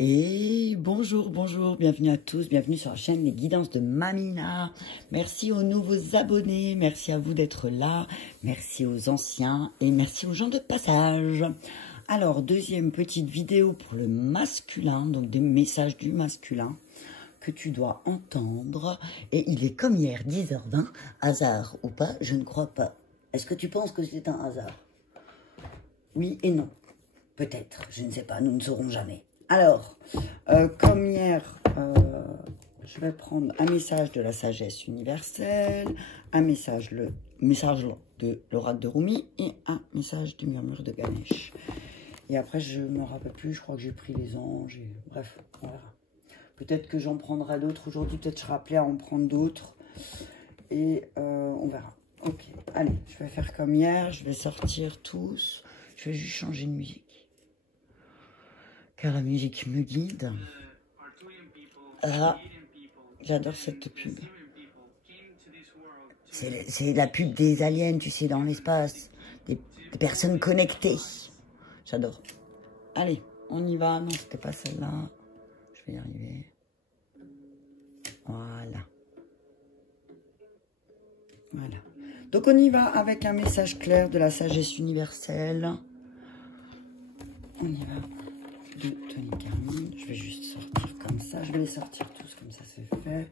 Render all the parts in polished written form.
Et bonjour, bonjour, bienvenue à tous, bienvenue sur la chaîne Les Guidances de Mamina. Merci aux nouveaux abonnés, merci à vous d'être là, merci aux anciens et merci aux gens de passage. Alors, deuxième petite vidéo pour le masculin, donc des messages du masculin que tu dois entendre. Et il est comme hier, 10h20, hasard ou pas, je ne crois pas. Est-ce que tu penses que c'est un hasard? Oui et non. Peut-être, je ne sais pas, nous ne saurons jamais. Alors, comme hier, je vais prendre un message de la sagesse universelle, un message, le message de l'oracle de Rumi et un message du murmure de Ganesh. Et après, je ne me rappelle plus, je crois que j'ai pris les anges, et bref, on verra. Peut-être que j'en prendrai d'autres aujourd'hui, peut-être je serai appelée à en prendre d'autres, et on verra. Ok, allez, je vais faire comme hier, je vais sortir tous, je vais juste changer de musique. Car la musique me guide. Ah, j'adore cette pub. C'est la pub des aliens, tu sais, dans l'espace. Des personnes connectées. J'adore. Allez, on y va. Non, c'était pas celle-là. Je vais y arriver. Voilà. Voilà. Donc on y va avec un message clair de la sagesse universelle. On y va. De Tony Carmine. Je vais juste sortir comme ça. Je vais les sortir tous comme ça, c'est fait.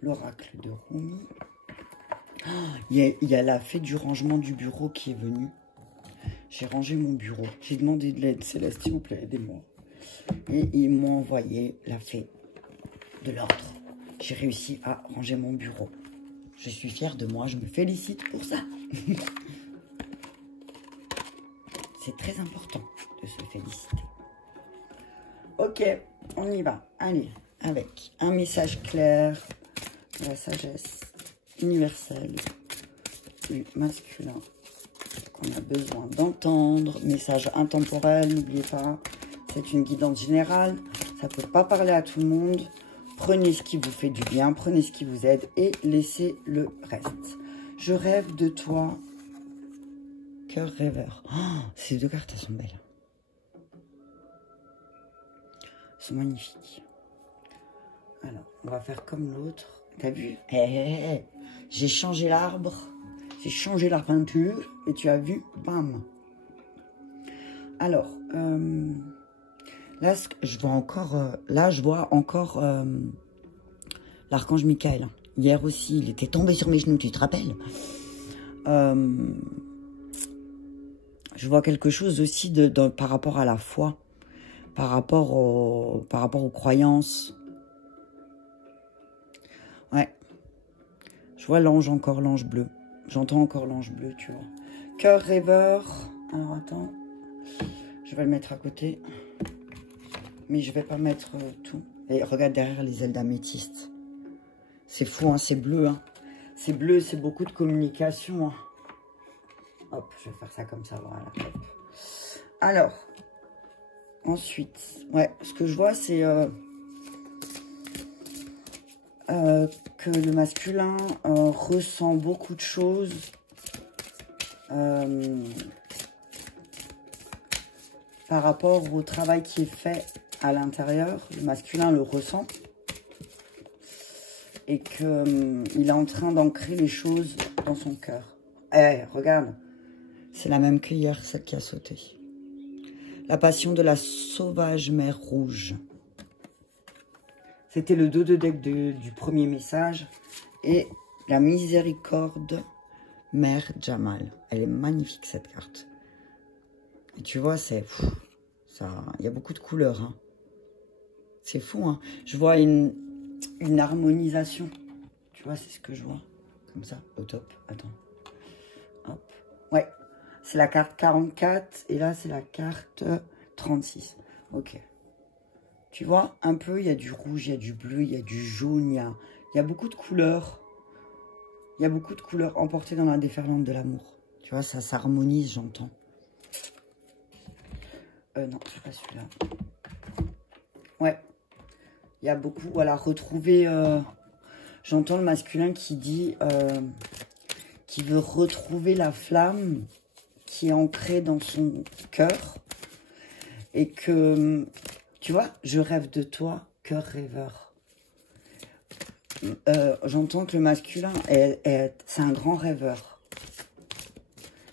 L'oracle de Rumi. Il y a la fée du rangement du bureau qui est venue. J'ai rangé mon bureau. J'ai demandé de l'aide. Céleste, s'il vous plaît, aidez-moi. Et ils m'ont envoyé la fée de l'ordre. J'ai réussi à ranger mon bureau. Je suis fière de moi. Je me félicite pour ça. C'est très important de se féliciter. Ok, on y va. Allez, avec un message clair de la sagesse universelle du masculin qu'on a besoin d'entendre. Message intemporel, n'oubliez pas, c'est une guidance générale. Ça ne peut pas parler à tout le monde. Prenez ce qui vous fait du bien, prenez ce qui vous aide et laissez le reste. Je rêve de toi, cœur rêveur. Oh, ces deux cartes, elles sont belles. Sont magnifiques. Alors, on va faire comme l'autre. T'as vu? J'ai changé l'arbre, j'ai changé la peinture, et tu as vu, bam. Alors, là, je vois encore, je vois encore l'archange Michael. Hier aussi, il était tombé sur mes genoux, tu te rappelles? Je vois quelque chose aussi par rapport à la foi. Par rapport aux croyances. Ouais. Je vois l'ange encore, l'ange bleu. J'entends encore l'ange bleu, tu vois. Cœur rêveur. Alors, attends. Je vais le mettre à côté. Mais je vais pas mettre tout. Et regarde derrière les ailes d'améthyste. C'est fou, hein, c'est bleu. Hein. C'est bleu, c'est beaucoup de communication. Hein. Hop, je vais faire ça comme ça, voilà. Hop. Alors... Ensuite, ouais, ce que je vois, c'est que le masculin ressent beaucoup de choses par rapport au travail qui est fait à l'intérieur. Le masculin le ressent et qu'il est en train d'ancrer les choses dans son cœur. Eh, regarde, c'est la même que hier, celle qui a sauté. La passion de la sauvage mer rouge. C'était le 2 de deck du premier message. Et la miséricorde mère Jamal. Elle est magnifique cette carte. Et tu vois, c'est... Il y a beaucoup de couleurs. Hein. C'est fou. Hein. Je vois une harmonisation. Tu vois, c'est ce que je vois. Comme ça, au top. Attends. Hop. Ouais. C'est la carte 44 et là, c'est la carte 36. Ok. Tu vois, un peu, il y a du rouge, il y a du bleu, il y a du jaune, il y a beaucoup de couleurs. Il y a beaucoup de couleurs emportées dans la déferlante de l'amour. Tu vois, ça s'harmonise, j'entends. Non, c'est pas celui-là. Ouais. Il y a beaucoup, voilà, retrouver... j'entends le masculin qui dit... qui veut retrouver la flamme... qui est ancré dans son cœur et que Tu vois, je rêve de toi, cœur rêveur. J'entends que le masculin, c'est un grand rêveur.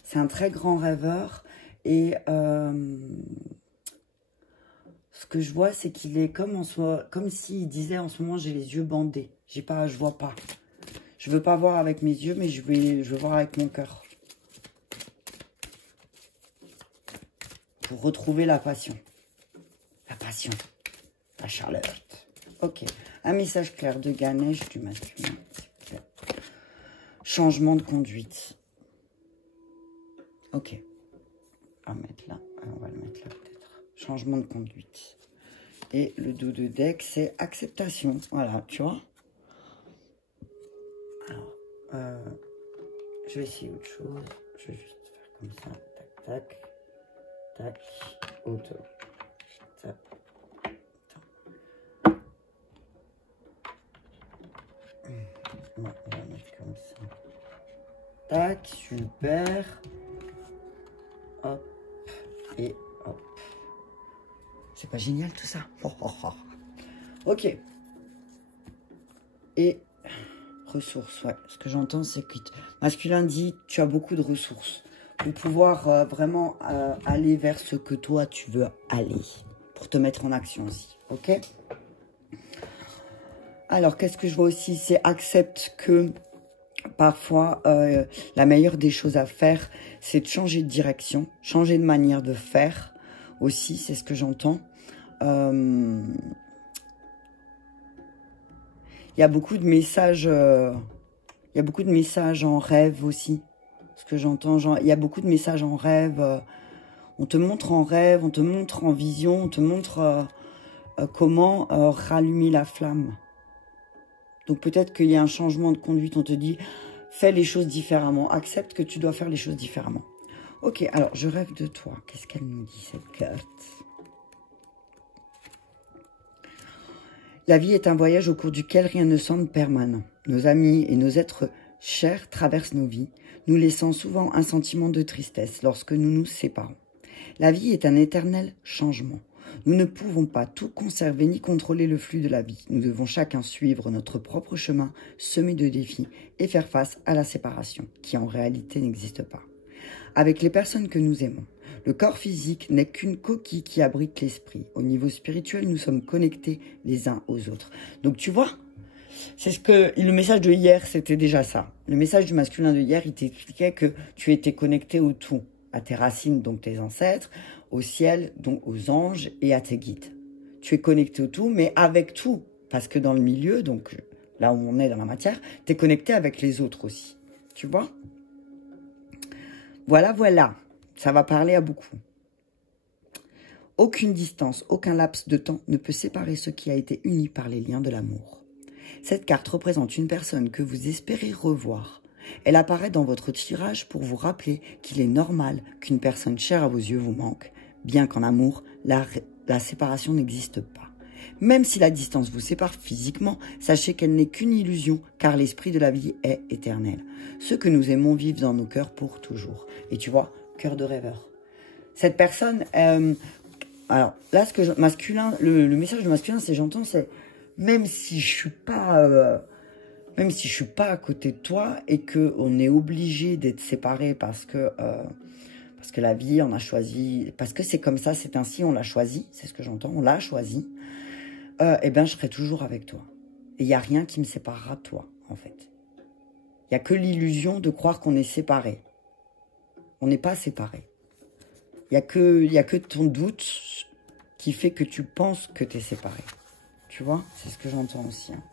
C'est un très grand rêveur. Et ce que je vois, c'est qu'il est comme s'il disait en ce moment, j'ai les yeux bandés. Je vois pas. Je veux pas voir avec mes yeux, mais je veux voir avec mon cœur. Pour retrouver la passion. La passion. La Charlotte. Ok. Un message clair de Ganesh du masculin. Changement de conduite. Ok. On va mettre là. On va le mettre là peut-être. Changement de conduite. Et le dos de deck, c'est acceptation. Voilà, tu vois. Alors, je vais essayer autre chose. Je vais juste faire comme ça. Tac, tac. Tac. Auto. Tac. On va mettre comme ça. Tac, super. Hop. Et hop. C'est pas génial tout ça? Ok. Et ressources, ouais. Ce que j'entends, c'est que masculin dit, tu as beaucoup de ressources. Pour pouvoir vraiment aller vers ce que toi, tu veux aller. Pour te mettre en action aussi. Ok? Alors, qu'est-ce que je vois aussi? C'est accepte que parfois, la meilleure des choses à faire, c'est de changer de direction, changer de manière de faire aussi, c'est ce que j'entends. Il y a beaucoup de messages, en rêve aussi, ce que j'entends. Il y a beaucoup de messages en rêve. On te montre en rêve, on te montre en vision, on te montre comment rallumer la flamme. Donc peut-être qu'il y a un changement de conduite, on te dit, fais les choses différemment, accepte que tu dois faire les choses différemment. Ok, alors je rêve de toi. Qu'est-ce qu'elle nous dit cette carte? La vie est un voyage au cours duquel rien ne semble permanent. Nos amis et nos êtres chers traversent nos vies, nous laissant souvent un sentiment de tristesse lorsque nous nous séparons. La vie est un éternel changement. Nous ne pouvons pas tout conserver ni contrôler le flux de la vie. Nous devons chacun suivre notre propre chemin, semé de défis et faire face à la séparation, qui en réalité n'existe pas. Avec les personnes que nous aimons, le corps physique n'est qu'une coquille qui abrite l'esprit. Au niveau spirituel, nous sommes connectés les uns aux autres. Donc tu vois, c'est ce que le message de hier, c'était déjà ça. Le message du masculin de hier, il t'expliquait que tu étais connecté au tout, à tes racines, donc tes ancêtres, au ciel, donc aux anges et à tes guides. Tu es connecté au tout, mais avec tout. Parce que dans le milieu, donc là où on est dans la matière, tu es connecté avec les autres aussi. Tu vois? Voilà, voilà. Ça va parler à beaucoup. Aucune distance, aucun laps de temps ne peut séparer ce qui a été uni par les liens de l'amour. Cette carte représente une personne que vous espérez revoir. Elle apparaît dans votre tirage pour vous rappeler qu'il est normal qu'une personne chère à vos yeux vous manque, bien qu'en amour, la séparation n'existe pas. Même si la distance vous sépare physiquement, sachez qu'elle n'est qu'une illusion, car l'esprit de la vie est éternel. Ceux que nous aimons vivent dans nos cœurs pour toujours. Et tu vois, cœur de rêveur. Cette personne, alors là, le message de masculin, c'est j'entends, c'est même si je suis pas à côté de toi et que on est obligé d'être séparés parce que la vie, on a choisi, parce que c'est comme ça, c'est ainsi, on l'a choisi, c'est ce que j'entends, on l'a choisi, eh bien, je serai toujours avec toi. Et il n'y a rien qui me séparera de toi, en fait. Il n'y a que l'illusion de croire qu'on est séparés. On n'est pas séparés. Il n'y a que ton doute qui fait que tu penses que tu es séparé. Tu vois, c'est ce que j'entends aussi. Hein.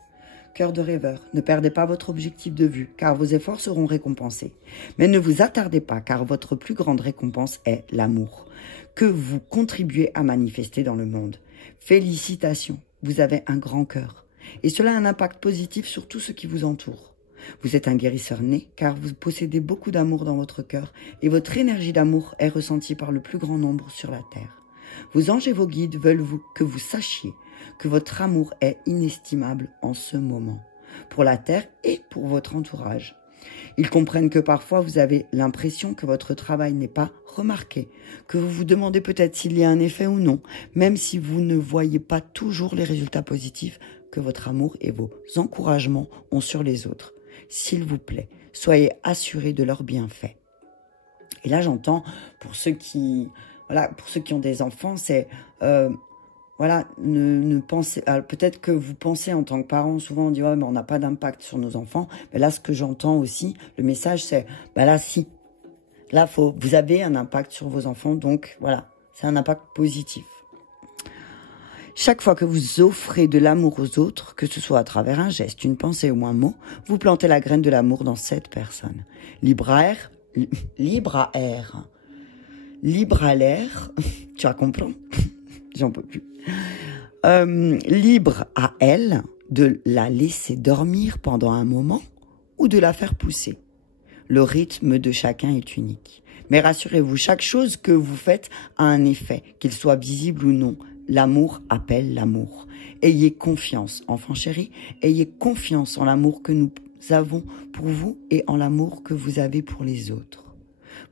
Cœur de rêveur, ne perdez pas votre objectif de vue, car vos efforts seront récompensés. Mais ne vous attardez pas, car votre plus grande récompense est l'amour, que vous contribuez à manifester dans le monde. Félicitations, vous avez un grand cœur, et cela a un impact positif sur tout ce qui vous entoure. Vous êtes un guérisseur né, car vous possédez beaucoup d'amour dans votre cœur, et votre énergie d'amour est ressentie par le plus grand nombre sur la terre. Vos anges et vos guides veulent que vous sachiez que votre amour est inestimable en ce moment, pour la terre et pour votre entourage. Ils comprennent que parfois vous avez l'impression que votre travail n'est pas remarqué, que vous vous demandez peut-être s'il y a un effet ou non, même si vous ne voyez pas toujours les résultats positifs que votre amour et vos encouragements ont sur les autres. S'il vous plaît, soyez assurés de leurs bienfaits. Et là, j'entends, pour ceux qui ont des enfants, c'est... ne pensez... Peut-être que vous pensez en tant que parent, souvent on dit ouais, mais on n'a pas d'impact sur nos enfants. Mais là, ce que j'entends aussi, le message, c'est là, si. Là, vous avez un impact sur vos enfants, donc voilà, c'est un impact positif. Chaque fois que vous offrez de l'amour aux autres, que ce soit à travers un geste, une pensée ou un mot, vous plantez la graine de l'amour dans cette personne. Libre à l'air, tu vas comprendre, j'en peux plus. Libre à elle de la laisser dormir pendant un moment ou de la faire pousser. Le rythme de chacun est unique. Mais rassurez-vous, chaque chose que vous faites a un effet, qu'il soit visible ou non. L'amour appelle l'amour. Ayez confiance, enfants chéris, ayez confiance en l'amour que nous avons pour vous et en l'amour que vous avez pour les autres.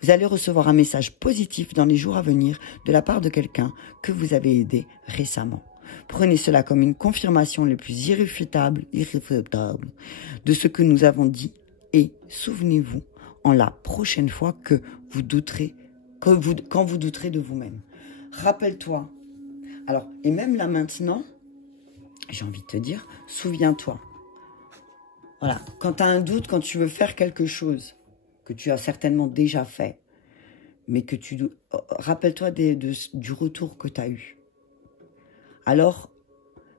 Vous allez recevoir un message positif dans les jours à venir de la part de quelqu'un que vous avez aidé récemment. Prenez cela comme une confirmation le plus irréfutable de ce que nous avons dit et souvenez-vous en la prochaine fois que vous douterez, quand vous douterez de vous-même. Rappelle-toi. Alors, et même là maintenant, j'ai envie de te dire, souviens-toi. Voilà, quand tu as un doute, quand tu veux faire quelque chose que tu as certainement déjà fait, mais que rappelle-toi du retour que tu as eu. Alors,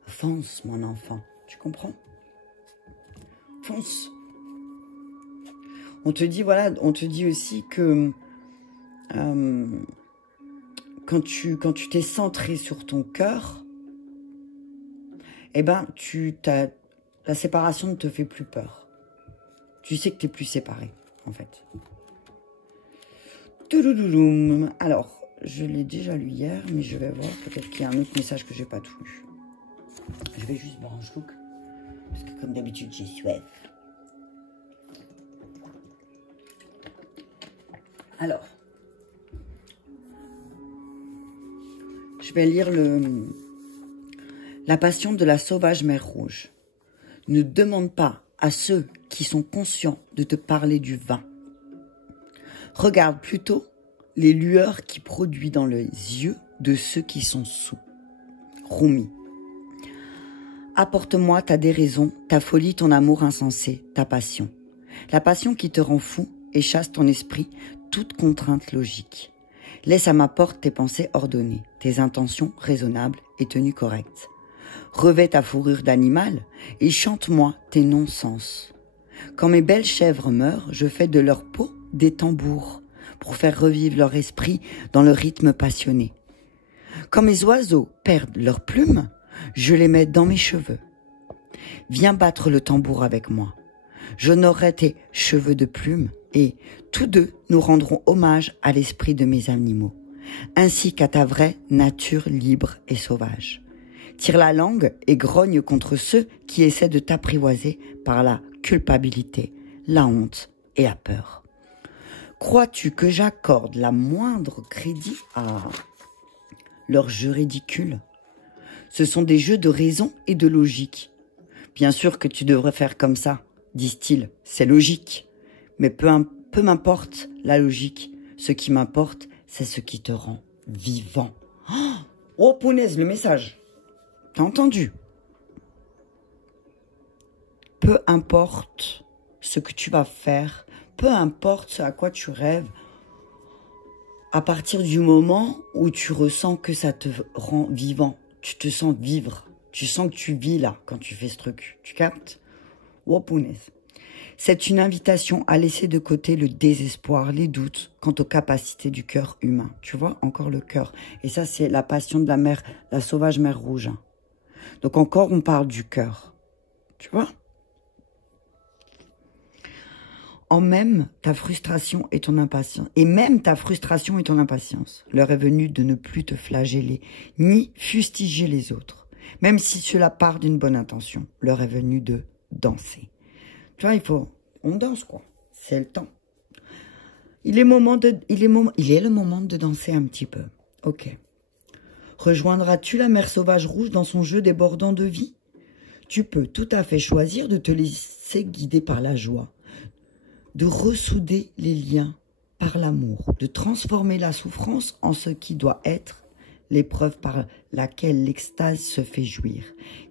fonce, mon enfant, tu comprends? Fonce. On te dit aussi que quand tu t'es centré sur ton cœur, eh ben, la séparation ne te fait plus peur. Tu sais que tu n'es plus séparé, en fait. Alors, je l'ai déjà lu hier, mais je vais voir. Peut-être qu'il y a un autre message que j'ai pas tout lu. Je vais juste boire un schluck. Parce que comme d'habitude, j'ai soif. Alors, je vais lire la passion de la sauvage mer Rouge. Ne demande pas à ceux qui sont conscients de te parler du vin. Regarde plutôt les lueurs qui produit dans les yeux de ceux qui sont sous. Rumi. Apporte-moi ta déraison, ta folie, ton amour insensé, ta passion. La passion qui te rend fou et chasse ton esprit toute contrainte logique. Laisse à ma porte tes pensées ordonnées, tes intentions raisonnables et tenues correctes. Revêt ta fourrure d'animal et chante-moi tes non-sens. Quand mes belles chèvres meurent, je fais de leur peau des tambours pour faire revivre leur esprit dans le rythme passionné. Quand mes oiseaux perdent leurs plumes, je les mets dans mes cheveux. Viens battre le tambour avec moi. J'honorerai tes cheveux de plumes et tous deux nous rendrons hommage à l'esprit de mes animaux, ainsi qu'à ta vraie nature libre et sauvage. Tire la langue et grogne contre ceux qui essaient de t'apprivoiser par la culpabilité, la honte et la peur. Crois-tu que j'accorde la moindre crédit à leurs jeux ridicules? Ce sont des jeux de raison et de logique. Bien sûr que tu devrais faire comme ça, disent-ils, c'est logique. Mais peu m'importe la logique. Ce qui m'importe, c'est ce qui te rend vivant. Oh, punaise, le message. T'as entendu? Peu importe ce que tu vas faire, peu importe ce à quoi tu rêves, à partir du moment où tu ressens que ça te rend vivant, tu te sens vivre, tu sens que tu vis là quand tu fais ce truc, tu captes? Oh punaise. C'est une invitation à laisser de côté le désespoir, les doutes quant aux capacités du cœur humain. Tu vois, encore le cœur. Et ça, c'est la passion de la mer, la sauvage mer Rouge. Donc encore, on parle du cœur. Tu vois? Même ta frustration et ton impatience. L'heure est venue de ne plus te flageller, ni fustiger les autres. Même si cela part d'une bonne intention. L'heure est venue de danser. Tu vois, on danse quoi. C'est le temps. Il est le moment de danser un petit peu. Ok. Rejoindras-tu la mer sauvage rouge dans son jeu débordant de vie? Tu peux tout à fait choisir de te laisser guider par la joie, de ressouder les liens par l'amour, de transformer la souffrance en ce qui doit être l'épreuve par laquelle l'extase se fait jouir.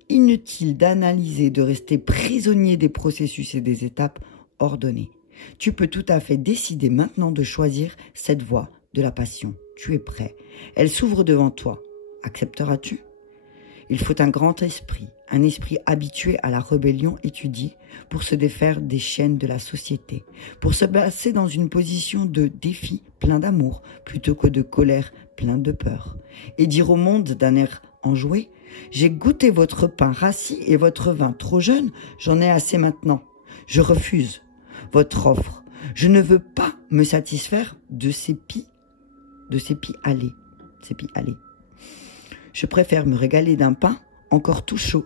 Inutile d'analyser, de rester prisonnier des processus et des étapes ordonnées. Tu peux tout à fait décider maintenant de choisir cette voie de la passion. Tu es prêt. Elle s'ouvre devant toi. Accepteras-tu? Il faut un grand esprit, un esprit habitué à la rébellion étudiée pour se défaire des chaînes de la société, pour se placer dans une position de défi plein d'amour plutôt que de colère plein de peur, et dire au monde d'un air enjoué: j'ai goûté votre pain rassis et votre vin trop jeune, j'en ai assez maintenant. Je refuse votre offre. Je ne veux pas me satisfaire de ces pis allés. Je préfère me régaler d'un pain encore tout chaud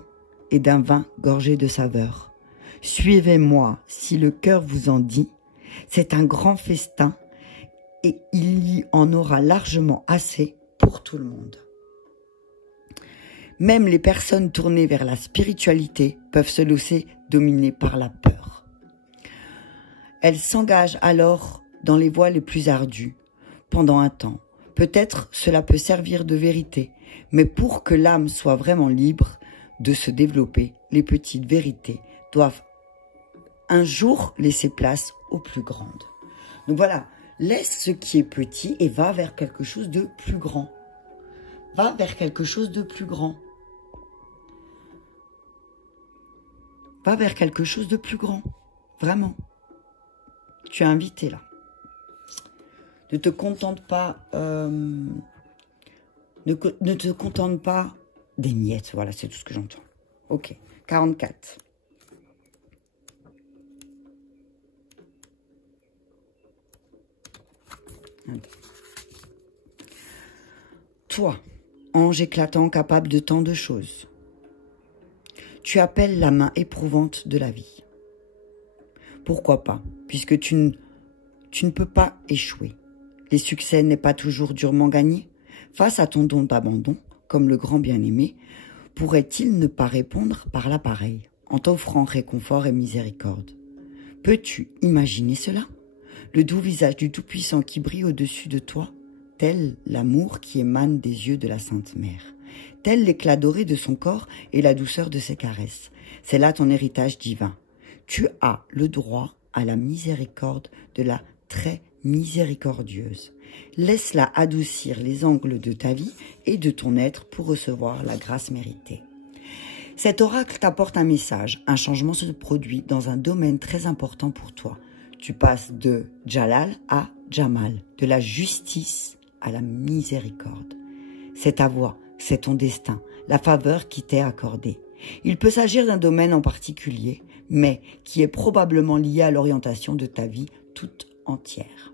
et d'un vin gorgé de saveur. Suivez-moi si le cœur vous en dit. C'est un grand festin et il y en aura largement assez pour tout le monde. Même les personnes tournées vers la spiritualité peuvent se laisser dominer par la peur. Elles s'engagent alors dans les voies les plus ardues pendant un temps. Peut-être cela peut servir de vérité, mais pour que l'âme soit vraiment libre de se développer, les petites vérités doivent un jour laisser place aux plus grandes. Donc voilà, laisse ce qui est petit et va vers quelque chose de plus grand. Va vers quelque chose de plus grand. Va vers quelque chose de plus grand. Vraiment. Tu es invité là. Ne te contente pas, ne te contente pas des miettes. Voilà, c'est tout ce que j'entends. Ok, 44. Toi, ange éclatant capable de tant de choses, tu appelles la main éprouvante de la vie. Pourquoi pas, puisque tu ne peux pas échouer. Les succès n'est pas toujours durement gagné. Face à ton don d'abandon, comme le grand bien-aimé, pourrait-il ne pas répondre par l'appareil, en t'offrant réconfort et miséricorde? Peux-tu imaginer cela? Le doux visage du Tout-Puissant qui brille au-dessus de toi, tel l'amour qui émane des yeux de la Sainte Mère, tel l'éclat doré de son corps et la douceur de ses caresses. C'est là ton héritage divin. Tu as le droit à la miséricorde de la très miséricordieuse. Laisse-la adoucir les angles de ta vie et de ton être pour recevoir la grâce méritée. Cet oracle t'apporte un message. Un changement se produit dans un domaine très important pour toi. Tu passes de Jalal à Jamal, de la justice à la miséricorde. C'est ta voie, c'est ton destin, la faveur qui t'est accordée. Il peut s'agir d'un domaine en particulier, mais qui est probablement lié à l'orientation de ta vie toute entière.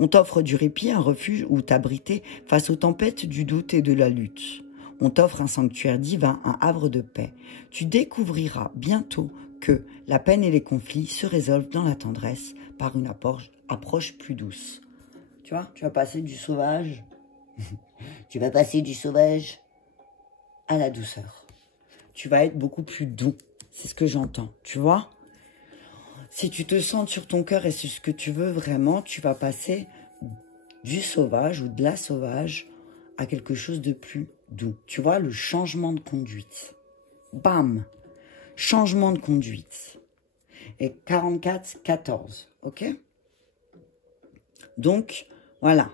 On t'offre du répit, un refuge où t'abriter face aux tempêtes du doute et de la lutte. On t'offre un sanctuaire divin, un havre de paix. Tu découvriras bientôt que la peine et les conflits se résolvent dans la tendresse par une approche plus douce. Tu vois, tu vas passer du sauvage, à la douceur. Tu vas être beaucoup plus doux. C'est ce que j'entends, tu vois. Si tu te sens sur ton cœur et c'est ce que tu veux vraiment, tu vas passer du sauvage ou de la sauvage à quelque chose de plus doux. Tu vois, le changement de conduite. Bam! Changement de conduite. Et 44-14, ok? Donc, voilà.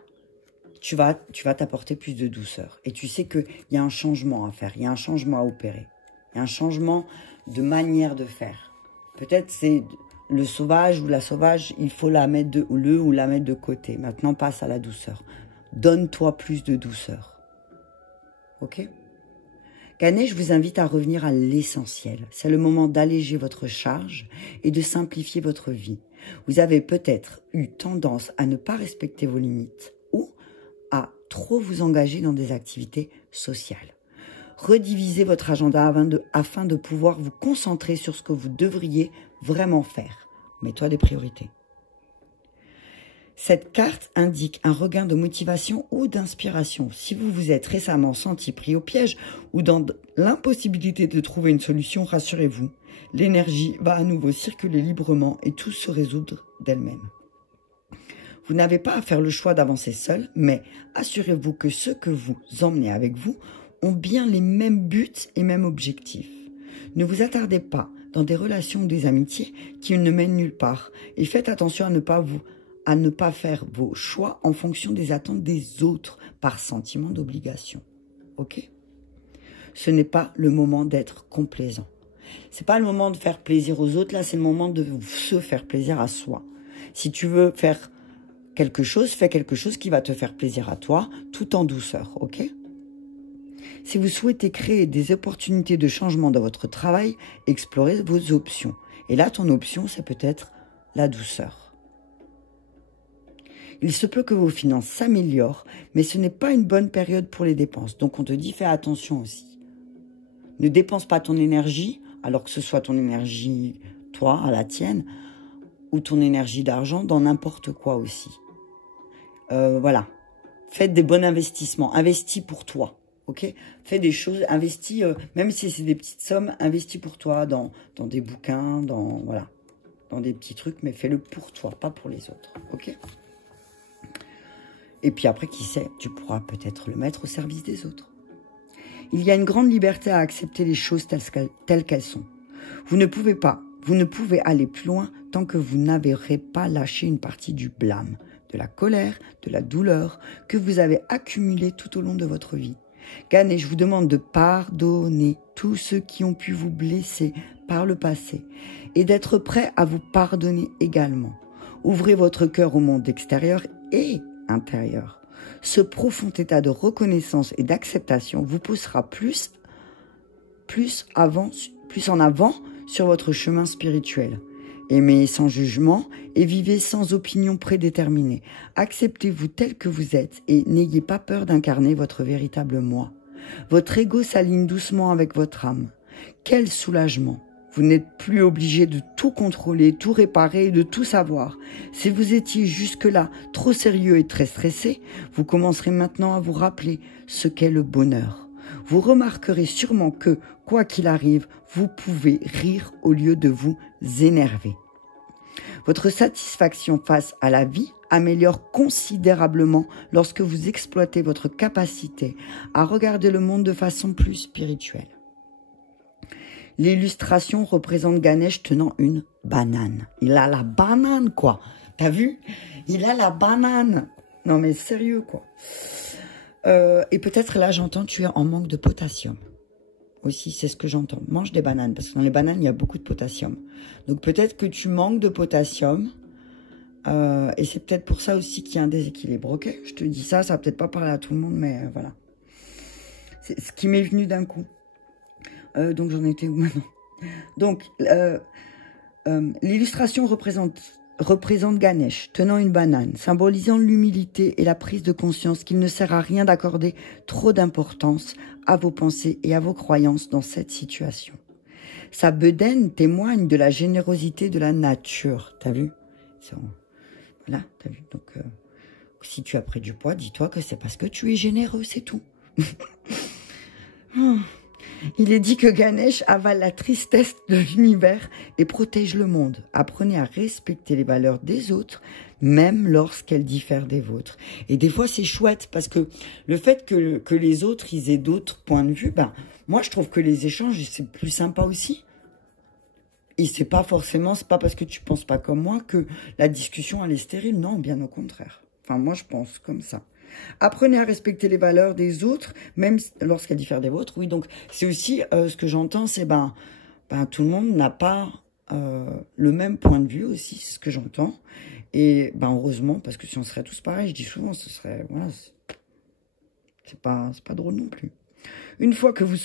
Tu vas t'apporter plus de douceur. Et tu sais qu'il y a un changement à faire, il y a un changement à opérer. Il y a un changement de manière de faire. Peut-être c'est le sauvage ou la sauvage, il faut la mettre ou la mettre de côté. Maintenant, passe à la douceur. Donne-toi plus de douceur. Ok? Ganesh vous invite à revenir à l'essentiel. C'est le moment d'alléger votre charge et de simplifier votre vie. Vous avez peut-être eu tendance à ne pas respecter vos limites ou à trop vous engager dans des activités sociales. Redivisez votre agenda afin de pouvoir vous concentrer sur ce que vous devriez vraiment faire. Mets-toi des priorités. Cette carte indique un regain de motivation ou d'inspiration. Si vous vous êtes récemment senti pris au piège ou dans l'impossibilité de trouver une solution, rassurez-vous, l'énergie va à nouveau circuler librement et tout se résoudre d'elle-même. Vous n'avez pas à faire le choix d'avancer seul, mais assurez-vous que ceux que vous emmenez avec vous ont bien les mêmes buts et mêmes objectifs. Ne vous attardez pas dans des relations ou des amitiés qui ne mènent nulle part et faites attention à ne pas faire vos choix en fonction des attentes des autres par sentiment d'obligation. Ok? Ce n'est pas le moment d'être complaisant. C'est pas le moment de faire plaisir aux autres, là c'est le moment de se faire plaisir à soi. Si tu veux faire quelque chose, fais quelque chose qui va te faire plaisir à toi, tout en douceur, ok? Si vous souhaitez créer des opportunités de changement dans votre travail, explorez vos options. Et là, ton option, c'est peut-être la douceur. Il se peut que vos finances s'améliorent, mais ce n'est pas une bonne période pour les dépenses. Donc on te dit, fais attention aussi. Ne dépense pas ton énergie, alors que ce soit ton énergie, toi, à la tienne, ou ton énergie d'argent, dans n'importe quoi aussi. Voilà. Faites des bons investissements. Investis pour toi. Ok? Fais des choses, investis, même si c'est des petites sommes, investis pour toi dans des bouquins, dans des petits trucs, mais fais-le pour toi, pas pour les autres. Ok? Et puis après, qui sait, tu pourras peut-être le mettre au service des autres. Il y a une grande liberté à accepter les choses telles qu'elles sont. Vous ne pouvez aller plus loin tant que vous n'avez pas lâché une partie du blâme, de la colère, de la douleur que vous avez accumulée tout au long de votre vie. Ganesh vous demande de pardonner tous ceux qui ont pu vous blesser par le passé et d'être prêt à vous pardonner également. Ouvrez votre cœur au monde extérieur et intérieur. Ce profond état de reconnaissance et d'acceptation vous poussera plus en avant sur votre chemin spirituel. Aimez sans jugement et vivez sans opinion prédéterminée. Acceptez-vous tel que vous êtes et n'ayez pas peur d'incarner votre véritable moi. Votre ego s'aligne doucement avec votre âme. Quel soulagement! Vous n'êtes plus obligé de tout contrôler, tout réparer et de tout savoir. Si vous étiez jusque-là trop sérieux et très stressé, vous commencerez maintenant à vous rappeler ce qu'est le bonheur. Vous remarquerez sûrement que, quoi qu'il arrive, vous pouvez rire au lieu de vous énerver. Votre satisfaction face à la vie améliore considérablement lorsque vous exploitez votre capacité à regarder le monde de façon plus spirituelle. L'illustration représente Ganesh tenant une banane. Il a la banane, quoi. T'as vu? Il a la banane. Non, mais sérieux, quoi. Et peut-être là, j'entends tu es en manque de potassium. Aussi, c'est ce que j'entends. Mange des bananes, parce que dans les bananes, il y a beaucoup de potassium. Donc peut-être que tu manques de potassium. Et c'est peut-être pour ça aussi qu'il y a un déséquilibre. Ok? Je te dis ça, ça va peut-être pas parler à tout le monde, mais voilà. C'est ce qui m'est venu d'un coup. Donc j'en étais où maintenant? Donc l'illustration représente Ganesh tenant une banane, symbolisant l'humilité et la prise de conscience qu'il ne sert à rien d'accorder trop d'importance à vos pensées et à vos croyances dans cette situation. Sa bedaine témoigne de la générosité de la nature. T'as vu? Voilà, t'as vu? Donc si tu as pris du poids, dis-toi que c'est parce que tu es généreux, c'est tout. Il est dit que Ganesh avale la tristesse de l'univers et protège le monde. Apprenez à respecter les valeurs des autres, même lorsqu'elles diffèrent des vôtres. Et des fois, c'est chouette parce que le fait que les autres ils aient d'autres points de vue, ben, moi, je trouve que les échanges, c'est plus sympa aussi. Et c'est pas parce que tu penses pas comme moi que la discussion, elle est stérile. Non, bien au contraire. Enfin, moi, je pense comme ça. Apprenez à respecter les valeurs des autres, même lorsqu'elles diffèrent des vôtres. Oui, donc c'est aussi ce que j'entends, c'est tout le monde n'a pas le même point de vue aussi, c'est ce que j'entends. Et heureusement, parce que si on serait tous pareils, je dis souvent, ce serait voilà, c'est pas drôle non plus. Une fois que vous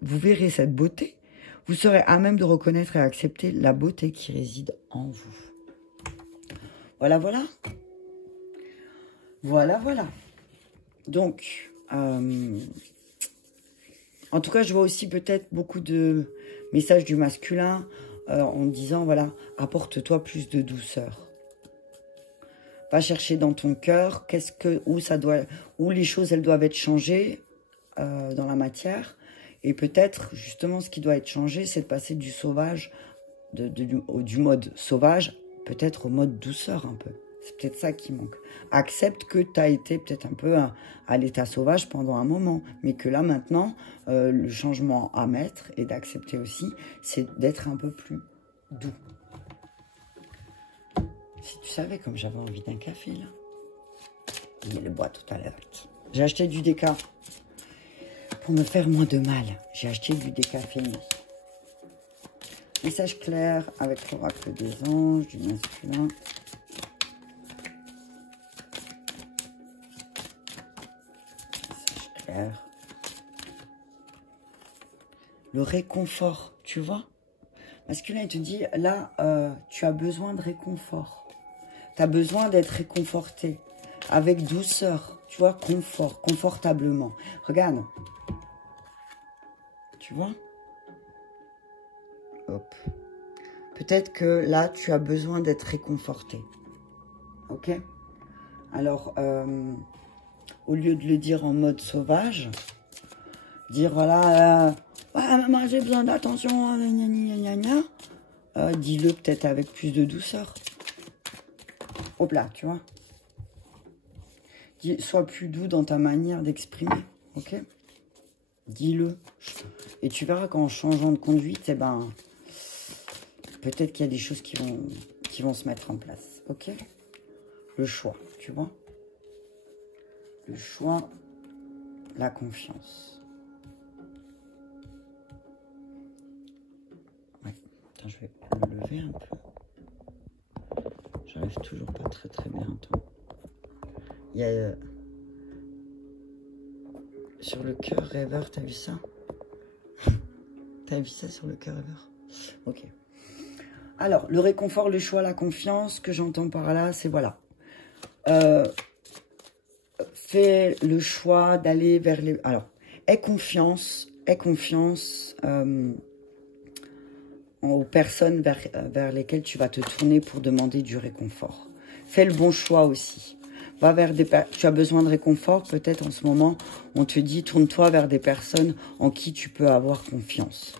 verrez cette beauté, vous serez à même de reconnaître et accepter la beauté qui réside en vous. Voilà, voilà. Voilà, voilà. Donc, en tout cas, je vois aussi peut-être beaucoup de messages du masculin en disant, voilà, apporte-toi plus de douceur. Va chercher dans ton cœur où les choses elles doivent être changées dans la matière. Et peut-être, justement, ce qui doit être changé, c'est de passer du sauvage, du mode sauvage, peut-être au mode douceur un peu. C'est peut-être ça qui manque. Accepte que tu as été peut-être un peu à l'état sauvage pendant un moment, mais que là, maintenant, le changement à mettre et d'accepter aussi, c'est d'être un peu plus doux. Si tu savais comme j'avais envie d'un café, là. Il le boit tout à l'heure. J'ai acheté du déca pour me faire moins de mal. J'ai acheté du décaféiné. Message clair avec l'oracle des anges, du masculin. Message clair. Le réconfort, tu vois. Masculin, il te dit, là, tu as besoin de réconfort. Tu as besoin d'être réconforté. Avec douceur, tu vois, confort, confortablement. Regarde. Tu vois? Hop. Peut-être que là, tu as besoin d'être réconforté. Ok? Alors, au lieu de le dire en mode sauvage, dire, voilà, ouais, maman, j'ai besoin d'attention, dis-le peut-être avec plus de douceur. Hop là, tu vois? Sois plus doux dans ta manière d'exprimer, ok? Dis-le. Et tu verras qu'en changeant de conduite, eh ben, peut-être qu'il y a des choses qui vont se mettre en place, ok? Le choix, tu vois? Le choix, la confiance. Ouais, attends, je vais me lever un peu. J'arrive toujours pas très bien, attends. Il y a... sur le cœur rêveur, t'as vu ça? T'as vu ça sur le cœur rêveur? Ok. Alors, le réconfort, le choix, la confiance, ce que j'entends par là, c'est voilà. Fais le choix d'aller vers les... Alors, aie confiance aux personnes vers lesquelles tu vas te tourner pour demander du réconfort. Fais le bon choix aussi. Va vers tu as besoin de réconfort, peut-être en ce moment, on te dit, tourne-toi vers des personnes en qui tu peux avoir confiance.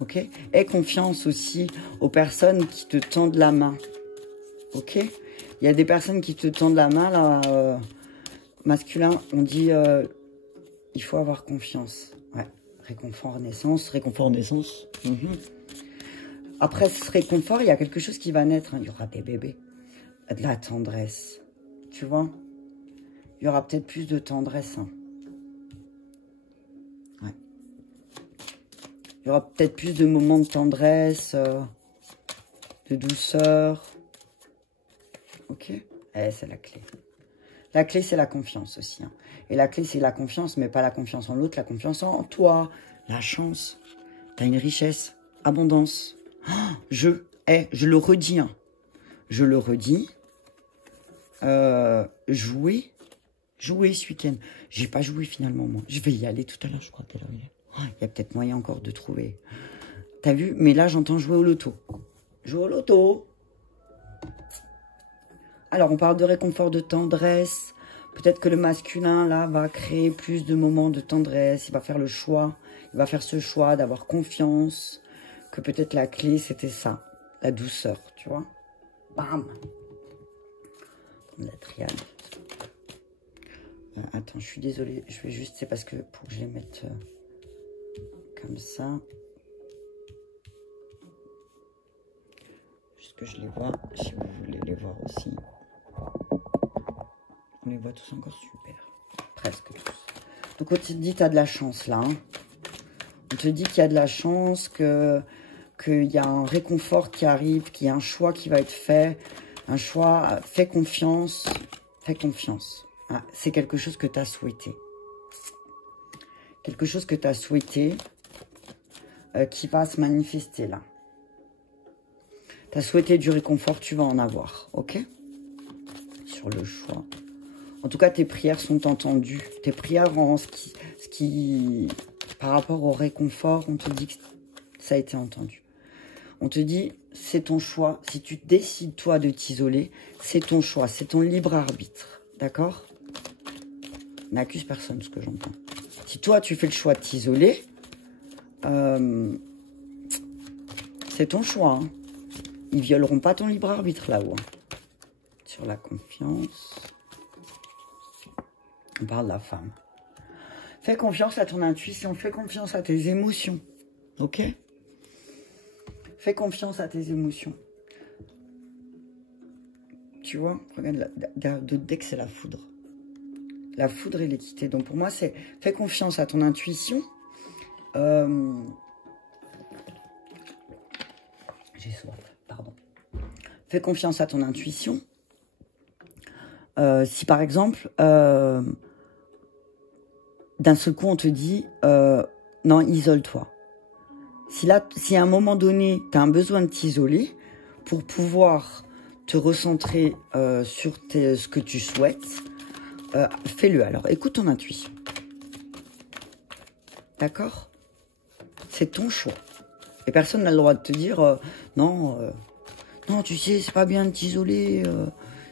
Ok? Aie confiance aussi aux personnes qui te tendent la main. Ok? Il y a des personnes qui te tendent la main, là, masculin, on dit, il faut avoir confiance. Ouais, réconfort, naissance. Après ce réconfort, il y a quelque chose qui va naître, hein. Il y aura des bébés, de la tendresse. Tu vois, il y aura peut-être plus de tendresse. Hein. Ouais. Il y aura peut-être plus de moments de tendresse, de douceur. Ok? C'est la clé. La clé, c'est la confiance aussi. Hein. Et la clé, c'est la confiance, mais pas la confiance en l'autre, la confiance en toi. La chance. Tu as une richesse, abondance. Oh, je le redis. Hein. Je le redis. Jouer ce week-end. J'ai pas joué finalement, moi. Je vais y aller tout à l'heure, je crois. Quelle heure il est? Oh, il y a peut-être moyen encore de trouver. T'as vu? Mais là, j'entends jouer au loto. Jouer au loto. Alors, on parle de réconfort, de tendresse. Peut-être que le masculin, là, va créer plus de moments de tendresse. Il va faire le choix. Il va faire ce choix d'avoir confiance. Que peut-être la clé, c'était ça. La douceur, tu vois? Bam! La triade. Attends, je suis désolée. Je vais juste... C'est parce que pour que je les mette comme ça. Juste que je les vois. Si vous voulez les voir aussi. On les voit tous encore super. Presque tous. Donc on te dit tu as de la chance là. Hein. On te dit qu'il y a de la chance, qu'il y a un réconfort qui arrive, qu'il y a un choix qui va être fait. Un choix, fais confiance. Fais confiance. Ah, c'est quelque chose que tu as souhaité. Quelque chose que tu as souhaité qui va se manifester là. Tu as souhaité du réconfort, tu vas en avoir. Ok? Sur le choix. En tout cas, tes prières sont entendues. Tes prières, en ce qui, par rapport au réconfort, on te dit que ça a été entendu. On te dit, c'est ton choix. Si tu décides, toi, de t'isoler, c'est ton choix. C'est ton libre arbitre. D'accord? N'accuse personne, ce que j'entends. Si toi, tu fais le choix de t'isoler, c'est ton choix. Hein. Ils violeront pas ton libre arbitre, là-haut. Hein. Sur la confiance. On parle de la femme. Fais confiance à ton intuition. Fais confiance à tes émotions. Ok? Fais confiance à tes émotions. Tu vois, regarde, de dès que c'est la foudre. La foudre et l'équité. Donc pour moi, c'est fais confiance à ton intuition. J'ai soif, pardon. Fais confiance à ton intuition. Si par exemple, d'un seul coup, on te dit, non, isole-toi. Si à un moment donné, tu as un besoin de t'isoler pour pouvoir te recentrer sur ce que tu souhaites, fais-le. Alors, écoute ton intuition. D'accord? C'est ton choix. Et personne n'a le droit de te dire, non, tu sais, c'est pas bien de t'isoler.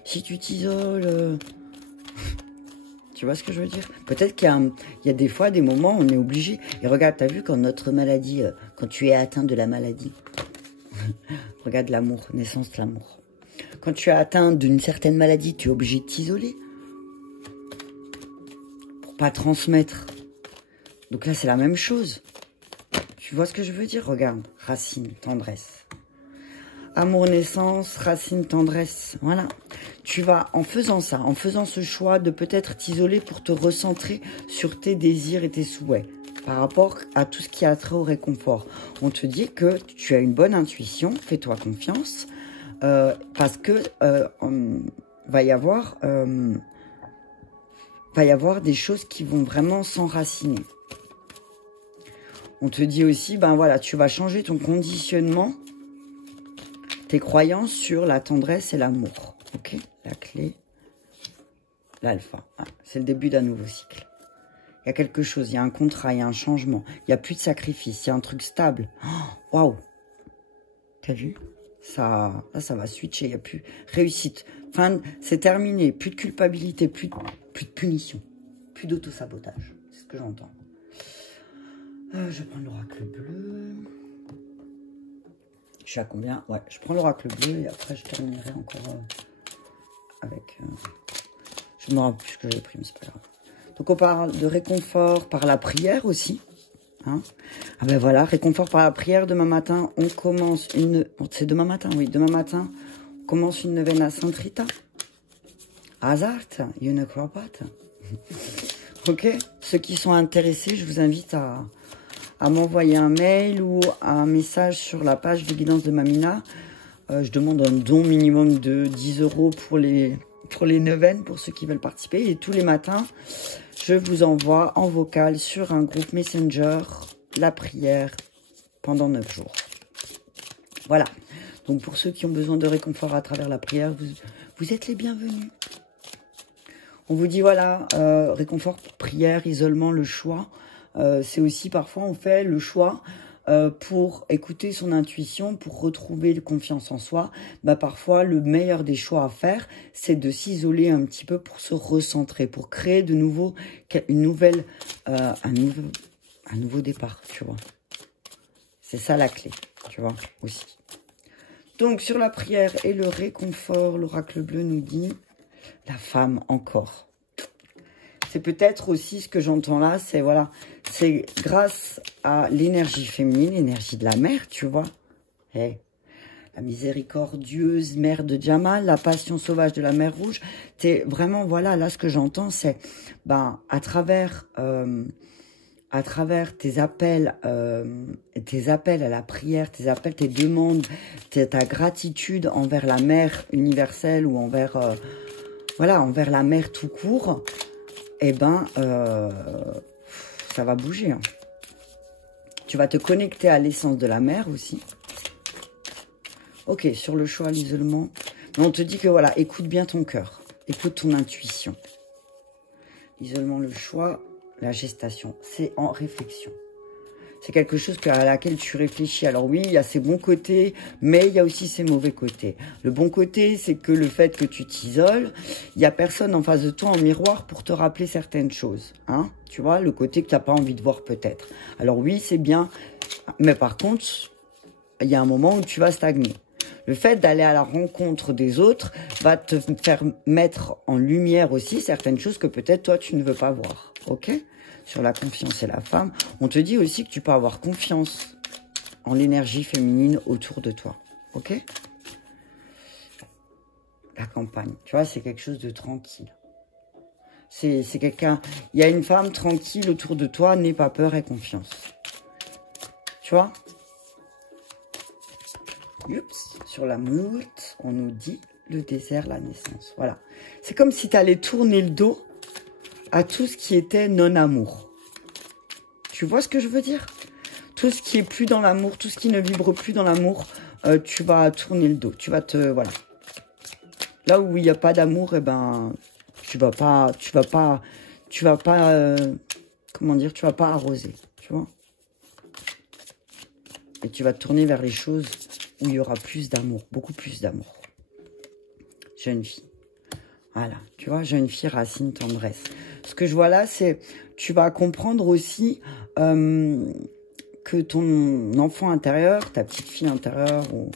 Si tu t'isoles... Tu vois ce que je veux dire? Peut-être qu'il y a des fois, des moments où on est obligé. Et regarde, t'as vu quand notre maladie, quand tu es atteint de la maladie, regarde l'amour, naissance de l'amour. Quand tu es atteint d'une certaine maladie, tu es obligé de t'isoler pour pas transmettre. Donc là, c'est la même chose. Tu vois ce que je veux dire? Regarde, racine, tendresse. Amour, naissance, racine, tendresse. Voilà. Tu vas, en faisant ça, en faisant ce choix de peut-être t'isoler pour te recentrer sur tes désirs et tes souhaits par rapport à tout ce qui a trait au réconfort. On te dit que tu as une bonne intuition, fais-toi confiance, parce que va y avoir des choses qui vont vraiment s'enraciner. On te dit aussi, ben voilà, tu vas changer ton conditionnement, tes croyances sur la tendresse et l'amour. Ok, la clé, l'alpha. Ah, c'est le début d'un nouveau cycle. Il y a quelque chose, il y a un contrat, il y a un changement. Il n'y a plus de sacrifice, il y a un truc stable. Waouh! Wow. T'as vu? Ça va switcher, il n'y a plus réussite. Enfin, c'est terminé. Plus de culpabilité, plus de punition, plus d'autosabotage. C'est ce que j'entends. Je vais prendre l'oracle bleu. Je suis à combien? Ouais, je prends l'oracle bleu et après je terminerai encore avec... je me rappelle plus ce que j'avais pris, mais c'est pas grave. Donc on parle de réconfort par la prière aussi. Hein, ah ben voilà, réconfort par la prière. Demain matin, on commence une... C'est demain matin, oui. Demain matin, on commence une neuvaine à Sainte Rita. Hazard, you ne crois pas. Ok? Ceux qui sont intéressés, je vous invite à m'envoyer un mail ou un message sur la page de guidance de Mamina. Je demande un don minimum de 10 € pour les neuvaines, pour ceux qui veulent participer. Et tous les matins, je vous envoie en vocal sur un groupe Messenger la prière pendant 9 jours. Voilà. Donc pour ceux qui ont besoin de réconfort à travers la prière, vous êtes les bienvenus. On vous dit voilà, réconfort, prière, isolement, le choix. C'est aussi parfois on fait le choix pour écouter son intuition, pour retrouver confiance en soi. Bah, parfois le meilleur des choix à faire, c'est de s'isoler un petit peu pour se recentrer, pour créer de nouveau un nouveau départ, tu vois. C'est ça la clé, tu vois, aussi. Donc sur la prière et le réconfort, l'oracle bleu nous dit la femme encore. C'est peut-être aussi ce que j'entends là, c'est voilà, c'est grâce à l'énergie féminine, l'énergie de la mère, tu vois. Hey, la miséricordieuse mère de Jamal, la passion sauvage de la mer Rouge. C'est vraiment, voilà, là ce que j'entends, c'est à travers tes appels à la prière, tes demandes, ta gratitude envers la mère universelle ou envers envers la mère tout court. Eh ben, ça va bouger. Hein. Tu vas te connecter à l'essence de la mer aussi. Ok, sur le choix, l'isolement. Mais on te dit que voilà, écoute bien ton cœur. Écoute ton intuition. L'isolement, le choix, la gestation. C'est en réflexion. C'est quelque chose à laquelle tu réfléchis. Alors oui, il y a ses bons côtés, mais il y a aussi ses mauvais côtés. Le bon côté, c'est que le fait que tu t'isoles, il n'y a personne en face de toi en miroir pour te rappeler certaines choses. Hein, tu vois, le côté que tu n'as pas envie de voir peut-être. Alors oui, c'est bien, mais par contre, il y a un moment où tu vas stagner. Le fait d'aller à la rencontre des autres va te faire mettre en lumière aussi certaines choses que peut-être toi, tu ne veux pas voir. Ok ? Sur la confiance et la femme, on te dit aussi que tu peux avoir confiance en l'énergie féminine autour de toi. Ok? La campagne, tu vois, c'est quelque chose de tranquille. C'est quelqu'un... Il y a une femme tranquille autour de toi, n'aie pas peur et confiance. Tu vois? Oups, sur la moult, on nous dit le désert, la naissance. Voilà. C'est comme si tu allais tourner le dos à tout ce qui était non-amour. Tu vois ce que je veux dire? Tout ce qui est plus dans l'amour, tout ce qui ne vibre plus dans l'amour, tu vas tourner le dos. Tu vas te... Voilà. Là où il n'y a pas d'amour, eh ben, tu vas pas, comment dire, tu vas pas arroser, tu vois? Et tu vas te tourner vers les choses où il y aura plus d'amour, beaucoup plus d'amour. Jeune fille. Voilà, tu vois, jeune fille, racine, tendresse. Ce que je vois là, c'est, tu vas comprendre aussi que ton enfant intérieur, ta petite fille intérieure ou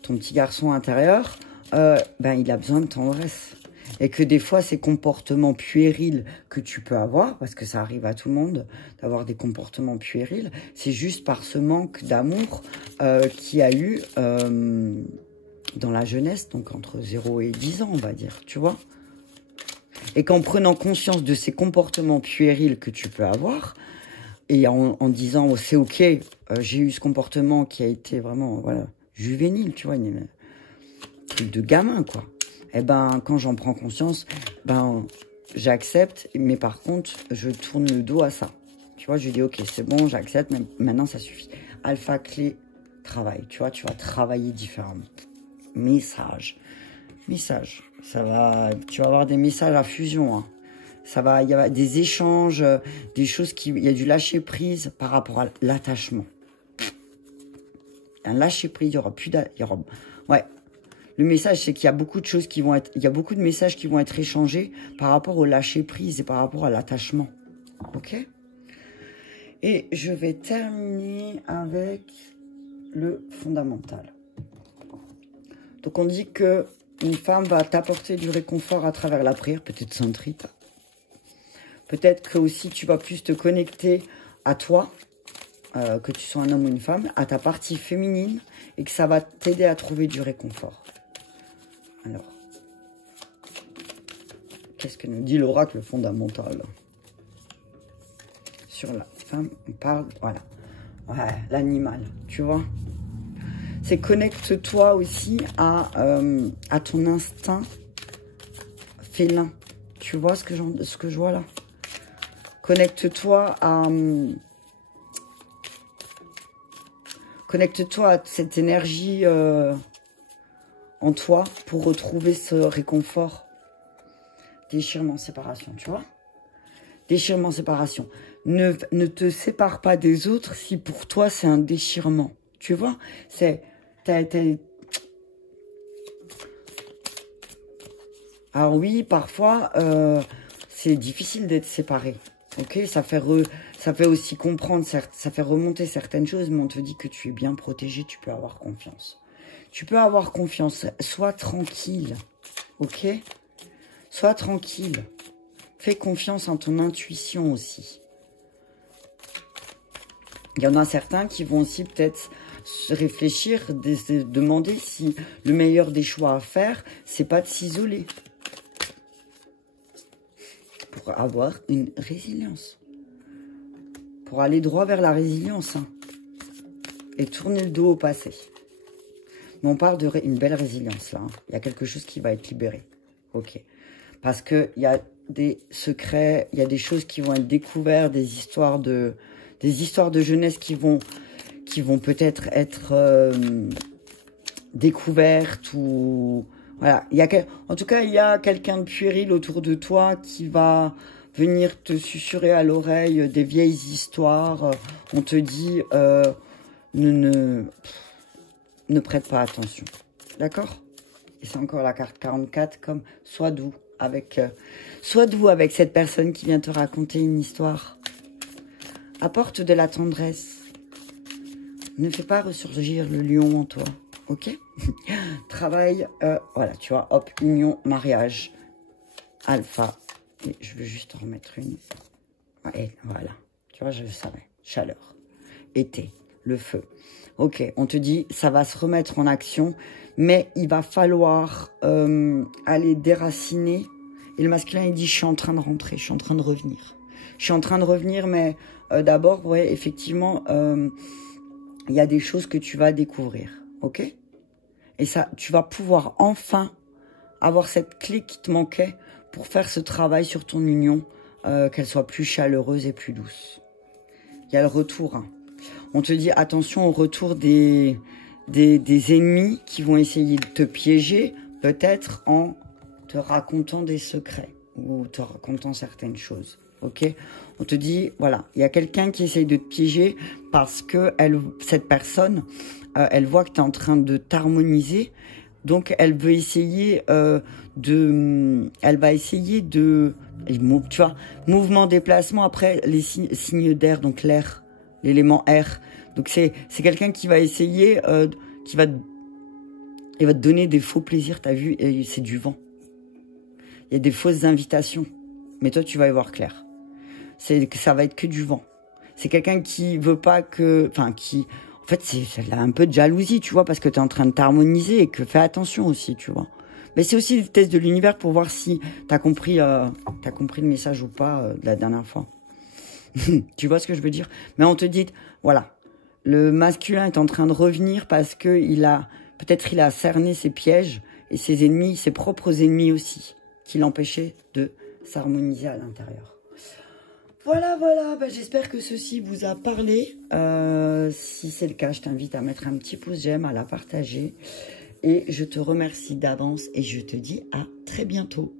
ton petit garçon intérieur, ben, il a besoin de tendresse. Et que des fois, ces comportements puérils que tu peux avoir, parce que ça arrive à tout le monde d'avoir des comportements puérils, c'est juste par ce manque d'amour qu'il y a eu dans la jeunesse, donc entre 0 et 10 ans, on va dire, tu vois. Et qu'en prenant conscience de ces comportements puérils que tu peux avoir, et en disant, oh, c'est ok, j'ai eu ce comportement qui a été vraiment, voilà, juvénile, tu vois, un truc de gamin, quoi. Eh ben, quand j'en prends conscience, ben, j'accepte, mais par contre, je tourne le dos à ça. Tu vois, je dis, ok, c'est bon, j'accepte, mais maintenant, ça suffit. Alpha, clé, travail. Tu vois, tu vas travailler différemment. Message. Message. Ça va, tu vas avoir des messages à fusion, hein. Ça va, il y a des échanges, des choses qui, il y a du lâcher prise par rapport à l'attachement. Un lâcher prise, il y aura plus ouais. Le message, c'est qu'il y a beaucoup de choses qui vont être... Il y a beaucoup de messages qui vont être échangés par rapport au lâcher-prise et par rapport à l'attachement. Ok? Et je vais terminer avec le fondamental. Donc, on dit que une femme va t'apporter du réconfort à travers la prière, peut-être Sainte Rita. Peut-être que aussi tu vas plus te connecter à toi, que tu sois un homme ou une femme, à ta partie féminine, et que ça va t'aider à trouver du réconfort. Alors, qu'est-ce que nous dit l'oracle fondamental? Sur la femme, on parle, voilà. Ouais, l'animal, tu vois. C'est connecte-toi aussi à ton instinct félin. Tu vois ce que je vois là? Connecte-toi à... Connecte-toi à cette énergie... en toi pour retrouver ce réconfort. Déchirement, séparation, tu vois? Déchirement, séparation. Ne te sépare pas des autres si pour toi c'est un déchirement. Tu vois? C'est... Alors oui, parfois, c'est difficile d'être séparé. Ok? Ça fait aussi comprendre, ça fait remonter certaines choses, mais on te dit que tu es bien protégé, tu peux avoir confiance. Tu peux avoir confiance. Sois tranquille. Ok? Sois tranquille. Fais confiance en ton intuition aussi. Il y en a certains qui vont aussi peut-être se réfléchir, demander si le meilleur des choix à faire, c'est pas de s'isoler. Pour avoir une résilience. Pour aller droit vers la résilience. Hein. Et tourner le dos au passé. Mais on parle d'une belle résilience, là. Hein. Il y a quelque chose qui va être libéré. Ok. Parce qu'il y a des secrets, il y a des choses qui vont être découvertes, des histoires de jeunesse qui vont peut-être être, découvertes ou... Voilà. En tout cas, il y a quelqu'un de puéril autour de toi qui va venir te susurrer à l'oreille des vieilles histoires. On te dit, ne prête pas attention. D'accord? Et c'est encore la carte 44, comme sois doux avec cette personne qui vient te raconter une histoire. Apporte de la tendresse. Ne fais pas ressurgir le lion en toi. Ok? Travail, voilà, tu vois, hop, union, mariage, alpha. Et je veux juste en remettre une. Et voilà, tu vois, je savais. Chaleur, été, le feu. Ok, on te dit, ça va se remettre en action, mais il va falloir aller déraciner. Et le masculin, il dit, je suis en train de rentrer, je suis en train de revenir. Je suis en train de revenir, mais d'abord, ouais, effectivement, il y a des choses que tu vas découvrir, ok? Et ça, tu vas pouvoir enfin avoir cette clé qui te manquait pour faire ce travail sur ton union, qu'elle soit plus chaleureuse et plus douce. Il y a le retour, hein. On te dit, attention au retour des ennemis qui vont essayer de te piéger, peut-être en te racontant des secrets ou te racontant certaines choses. Ok? On te dit, voilà, il y a quelqu'un qui essaye de te piéger parce que cette personne, elle voit que tu es en train de t'harmoniser. Donc, elle veut essayer elle va essayer de, tu vois, mouvement, déplacement, après les signes d'air, donc l'air, l'élément air. Donc, c'est quelqu'un qui va essayer, il va te donner des faux plaisirs, t'as vu, et c'est du vent. Il y a des fausses invitations, mais toi, tu vas y voir clair. Ça va être que du vent. C'est quelqu'un qui veut pas que, enfin, en fait, c'est un peu de jalousie, tu vois, parce que tu es en train de t'harmoniser et que fais attention aussi, tu vois. Mais c'est aussi le test de l'univers pour voir si tu as compris le message ou pas de la dernière fois. Tu vois ce que je veux dire? Mais on te dit, voilà, le masculin est en train de revenir parce que peut-être il a cerné ses pièges et ses ennemis, ses propres ennemis aussi, qui l'empêchaient de s'harmoniser à l'intérieur. Voilà, bah, j'espère que ceci vous a parlé. Si c'est le cas, je t'invite à mettre un petit pouce j'aime, à la partager. Et je te remercie d'avance et je te dis à très bientôt.